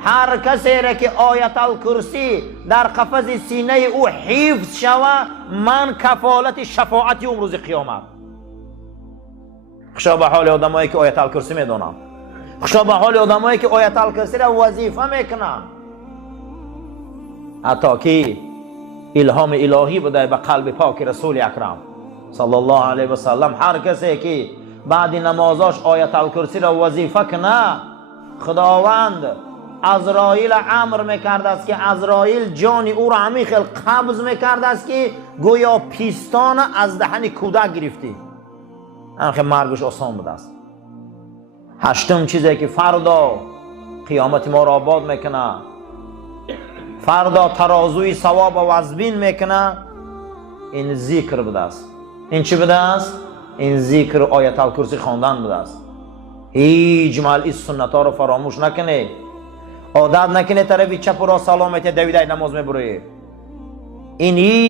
هر کسی را که آیت الکرسی در قفس سینه او حفظ شود، من کفالت شفاعتی اون روز قیامت. خوشا به حال آدمایی که آیت الکرسی میدونن، خوشا به حال آدمایی که آیت الکرسی را وظیفه میکنن، حتی که الهام الهی بوده به قلب پاک رسول اکرم صلی الله علیه و سلم. هر کسی که بعد نمازاش آیت الکرسی را وظیفه کنه، خداوند عزرائیل امر میکرد است که عزرائیل جان او را همیخ قبض میکرد است که گویا پیستان از دهن کودک گرفتی. همخه مرگش آسان بوده است. هشتم چیزی که فردا قیامت ما را آباد میکنه، فردا ترازوی ثواب و وزبین میکنه، این ذکر بوده است. این چی بوده است؟ این ذکر آیت الکرسی خواندن بوده است. هیچ مال سنت ها رو فراموش نکنه، عادت نکنه طرفی چپ و راست سلامت دویده نماز میبره. این